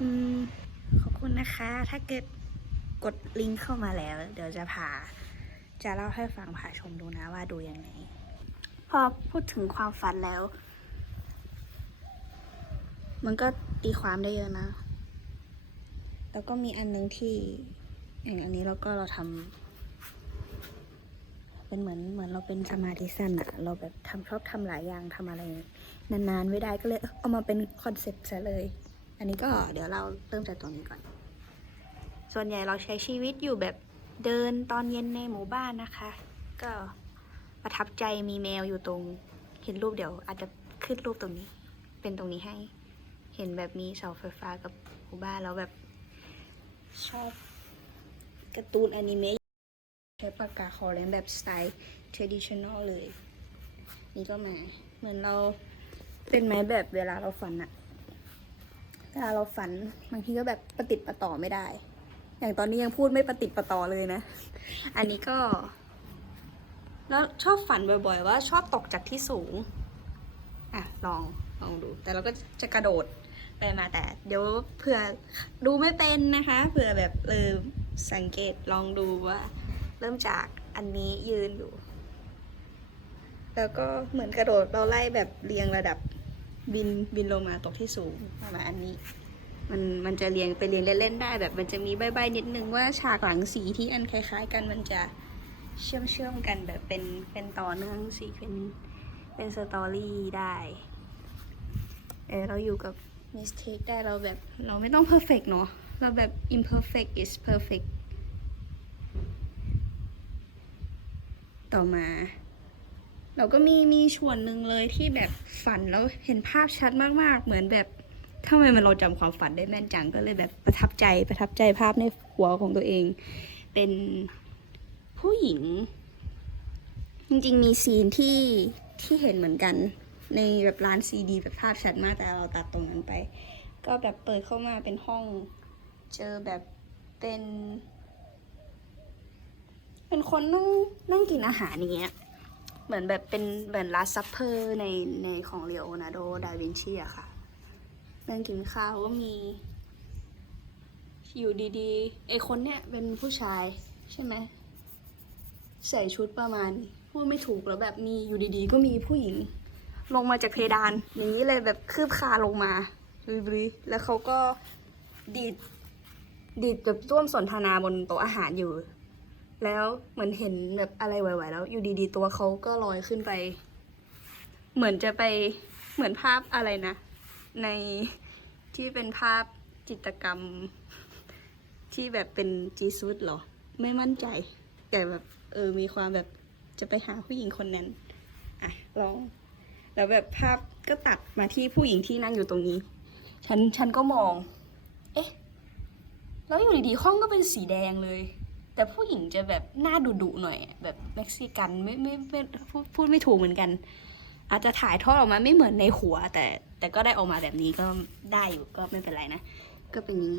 อืมขอบคุณนะคะ ถ้าเกิดกดลิงก์เข้ามาแล้ว เดี๋ยวจะพาจะเล่าให้ฟังพาชมดูนะว่าดูยังไง พอพูดถึงความฝันแล้ว มันก็ตีความได้เยอะนะ แล้วก็มีอันนึงที่อย่างอันนี้แล้วก็เราทำเป็นเหมือนเหมือนเราเป็นสมาธิสั้นอะเราแบบทำชอบทำหลายอย่างทำอะไร นานๆไม่ได้ก็เลยเอามาเป็นคอนเซ็ปต์ซะเลย อันนี้ก็เดี๋ยวเราเริ่มจากตรงนี้ก่อน ส่วนใหญ่เราใช้ชีวิตอยู่แบบเดินตอนเย็นในหมู่บ้านนะคะ ก็ประทับใจมีแมวอยู่ตรง เห็นรูปเดี๋ยวอาจจะขึ้นรูปตรงนี้ เป็นตรงนี้ให้ เห็นแบบมีเสาไฟฟ้ากับหมู่บ้านแล้วแบบชอบการ์ตูนอนิเมะใช้ปากกาคอแลนแบบสไตล์ traditional เลย นี่ก็มา เหมือนเรา เป็นไหมแบบเวลาเราฝันอะเวลาเราฝันบางทีก็แบบประติดประต่อไม่ได้ อย่างตอนนี้ยังพูดไม่ประติดประต่อเลยนะ อันนี้ก็ แล้วชอบฝันบ่อย ๆ ว่าชอบตกจากที่สูง อะลองลองดู แต่เราก็จะกระโดดไปมาแต่ เดี๋ยวเผื่อดูไม่เป็นนะคะ เผื่อแบบเออสังเกตลองดูว่า เริ่มจากอันนี้ยืนอยู่ แล้วก็เหมือนกระโดดเราไล่แบบเรียงระดับ บินบินลงมาตกที่สูงประมาณอันนี้ มันมันจะเรียงไปเรียงเล่นๆได้แบบมันจะมีใบๆนิดนึงว่าฉากหลังสีที่อันคล้ายๆ กันมันจะเชื่อมเชื่อมกันแบบเป็นเป็นต่อเนื่องสีเป็นเป็นสตอรี่ได้เออเราอยู่กับ mistake ได้เราแบบเราไม่ต้อง perfect เนาะเราแบบ imperfect is perfect ต่อมา เราก็มีมีส่วนหนึ่งเลยที่แบบฝันแล้วเห็นภาพชัดมากๆ เหมือนแบบทำไมมันเราจำความฝันได้แม่นจังก็เลยแบบประทับใจประทับใจภาพในหัวของตัวเอง เป็นผู้หญิง จริงๆมีซีนที่ที่เห็นเหมือนกัน ในแบบร้านซีดีแบบภาพชัดมากแต่เราตัดตรงนั้นไป ก็แบบเปิดเข้ามาเป็นห้องเจอแบบเป็น เป็นคนนั่งนั่งกินอาหารอย่างเงี้ย เหมือนแบบเป็นเหมือนลาซัพเพอร์ในในของเลโอนาร์โด ดาวินชีอะค่ะนั่งกินข้าวก็มี อยู่ดีๆไอคนเนี้ยเป็นผู้ชายใช่ไหมใส่ชุดประมาณพูดไม่ถูกแล้วแบบมีอยู่ดีๆ ก็มีผู้หญิง ลงมาจากเพดาน อย่างนี้เลยแบบคืบคาลงมาบริๆแล้วเขาก็ดีดดีดแบบร่วมสนทนาบนโต๊ะอาหารอยู่ แล้วเหมือนเห็นแบบอะไรไหวๆแล้ว อยู่ดีๆ ตัวเขาก็ลอยขึ้นไป เหมือนจะไปเหมือนภาพอะไรนะ ในที่เป็นภาพจิตรกรรม ที่แบบเป็นจีซุดหรอ ไม่มั่นใจ แต่แบบเออมีความแบบจะไปหาผู้หญิงคนนั้นอะลอง แล้วแบบภาพก็ตัดมาที่ผู้หญิงที่นั่งอยู่ตรงนี้ ฉันฉันก็มอง เอ๊ะ แล้วอยู่ดีๆห้องก็เป็นสีแดงเลย แต่ผู้หญิงจะแบบหน้าดุๆหน่อย แบบเม็กซิกันไม่ไม่ไม่พูดพูดไม่ถูกเหมือนกัน อาจจะถ่ายทอดออกมาไม่เหมือนในหัว แต่แต่ก็ได้ออกมาแบบนี้ก็ได้อยู่ก็ไม่เป็นไรนะ ก็เป็นนี้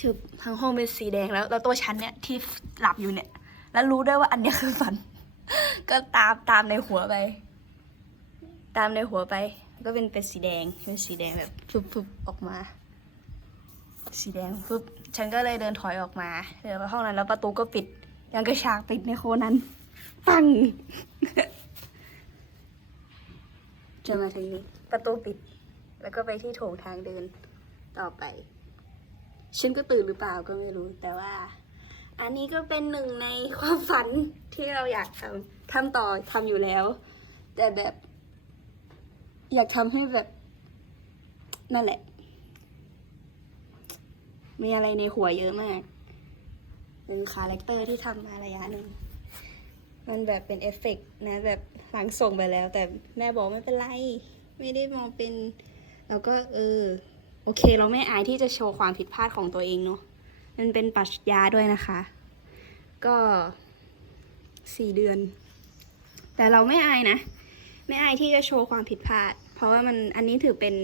คือทั้งห้องเป็นสีแดงแล้วแล้วตัวฉันเนี่ยที่หลับอยู่เนี่ย แล้วรู้ด้วยว่าอันเนี้ยคือฝัน ก็ตามตามในหัวไป ตามในหัวไป ก็เป็นเป็นสีแดงเป็นสีแดงแบบฟุบๆออกมา สีแดงปุ๊บฉันก็เลยเดินถอยออกมาเดินไปห้องนั้นแล้วประตูก็ปิด ยังกระชากปิดในโคนั้น ปังจะมาถึงนี้ประตูปิด แล้วก็ไปที่โถงทางเดินต่อไป ฉันก็ตื่นหรือเปล่าก็ไม่รู้แต่ว่า อันนี้ก็เป็นหนึ่งในความฝันที่เราอยากทำทำต่อทำอยู่แล้ว แต่แบบ อยากทำให้แบบนั่นแหละ มีอะไรในหัวเยอะมาก เป็นคาแรคเตอร์ที่ทำมาระยะหนึ่ง มันแบบเป็นเอฟเฟกต์นะแบบหลังส่งไปแล้ว แต่แม่บอกไม่เป็นไร ไม่ได้มองเป็น แล้วก็เออ โอเคเราไม่อายที่จะโชว์ความผิดพลาดของตัวเองเนาะมันเป็นปรัชญาด้วยนะคะ ก็สี่เดือน แต่เราไม่อายนะ ไม่อายที่จะโชว์ความผิดพลาด เพราะว่ามันอันนี้ถือเป็น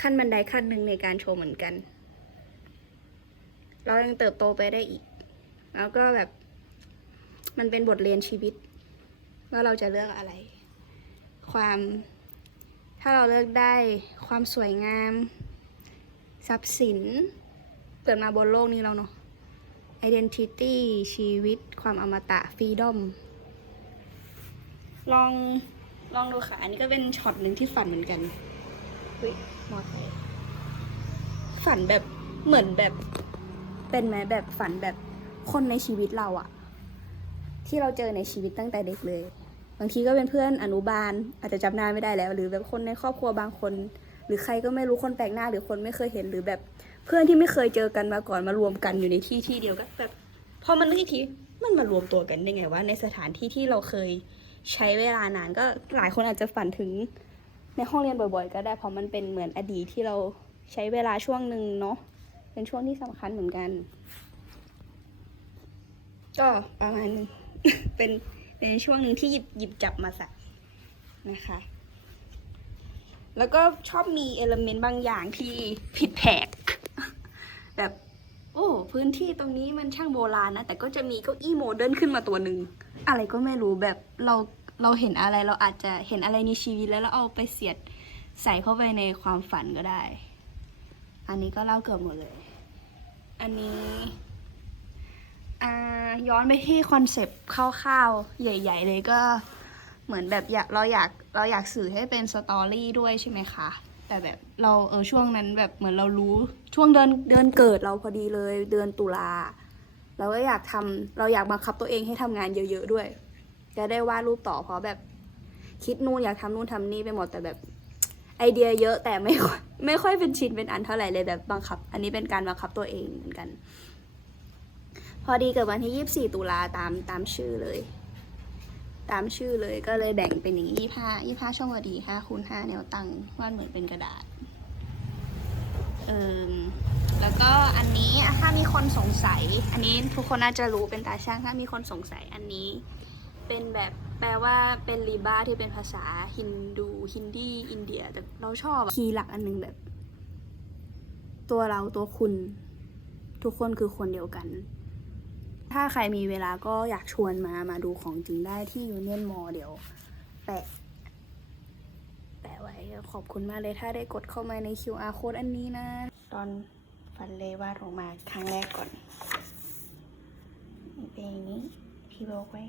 ขั้นบันไดขั้นหนึ่งในการโชว์เหมือนกัน เรายังเติบโตไปได้อีก แล้วก็แบบ มันเป็นบทเรียนชีวิต ว่าเราจะเลือกอะไร ความถ้าเราเลือกได้ความสวยงาม ทรัพย์สิน เกิดมาบนโลกนี้แล้วเนาะ identity ชีวิต ความอมตะ freedom ลองลองดูค่ะ อันนี้ก็เป็นช็อตหนึ่งที่ฝันเหมือนกันเฮ้ยมอไซฝันแบบเหมือนแบบ เป็นไหมแบบฝันแบบคนในชีวิตเราอะที่เราเจอในชีวิตตั้งแต่เด็กเลย บางทีก็เป็นเพื่อนอนุบาล อาจจะจำหน้าไม่ได้แล้ว หรือแบบคนในครอบครัวบางคน หรือใครก็ไม่รู้คนแปลกหน้า หรือคนไม่เคยเห็นหรือแบบเพื่อนที่ไม่เคยเจอกันมาก่อนมารวมกันอยู่ในที่ที่เดียวก็แบบพอมันนึกอีกทีมันมารวมตัวกันได้ไงวะในสถานที่ที่เราเคยใช้เวลานานก็หลายคนอาจจะฝันถึงในห้องเรียนบ่อย ๆ ก็ได้เพราะมันเป็นเหมือนอดีตที่เราใช้เวลาช่วงหนึ่งเนาะ เป็นช่วงที่สำคัญเหมือนกัน ก็ประมาณนึงเป็นเป็นช่วงหนึ่งที่หยิบหยิบจับมาใส่นะคะ แล้วก็ชอบมีเอลเมนต์บางอย่างที่ผิดแผก แบบ โอ้พื้นที่ตรงนี้มันช่างโบราณนะ แต่ก็จะมีเก้าอี้โมเดิร์นขึ้นมาตัวหนึ่ง อะไรก็ไม่รู้แบบเราเราเห็นอะไรเราอาจจะเห็นอะไรในชีวิตแล้วเราเอาไปเสียดใส่เข้าไปในความฝันก็ได้ อันนี้ก็เล่าเกือบหมดเลย อันนี้ย้อนไปที่คอนเซปต์คร่าวๆ ใหญ่ ๆ เลยก็เหมือนแบบอยากเราอยากเราอยากสื่อให้เป็นสตอรี่ด้วยใช่ไหมคะ แต่แบบเราเออช่วงนั้นแบบเหมือนเรารู้ช่วงเดือนเดือนเกิดเราพอดีเลยเดือนตุลาเราก็อยากทำเราอยากบังคับตัวเองให้ทำงานเยอะ ๆ ด้วย จะได้วาดรูปต่อเพราะแบบคิดนู่นอยากทำนู่นทำนี่ไปหมดแต่แบบ ไอเดียเยอะแต่ไม่ค่อยไม่ค่อยเป็นชิ้นเป็นอันเท่าไหร่เลยแบบบังคับ อันนี้เป็นการบังคับตัวเองเหมือนกัน พอดีเกิดวันที่ 24 ตุลาตามตามชื่อเลย ตามชื่อเลยก็เลยแบ่งเป็นอย่างนี้ยี่ห้ายี่ห้าช่องวดีห้าคูณห้าแนวตั้งวาดเหมือนเป็นกระดาษเอิมแล้วก็อันนี้ถ้ามีคนสงสัย อันนี้ทุกคนน่าจะรู้เป็นตาช่างถ้ามีคนสงสัยอันนี้เป็นแบบ แปลว่าเป็นลีบาที่เป็นภาษาฮินดูฮินดีอินเดีย แต่เราชอบคีย์หลักอันหนึงแบบ ตัวเราตัวคุณ ทุกคนคือคนเดียวกัน ถ้าใครมีเวลาก็อยากชวนมามาดูของจริงได้ที่ยูเนียนมอเดี๋ยว แปะ แปะไว้ขอบคุณมากเลยถ้าได้กดเข้ามาใน QR code อันนี้นะ ตอนฟันเลวาดออกมาครั้งแรกก่อน นี่เป็นอย่างนี้พี่บอกไว้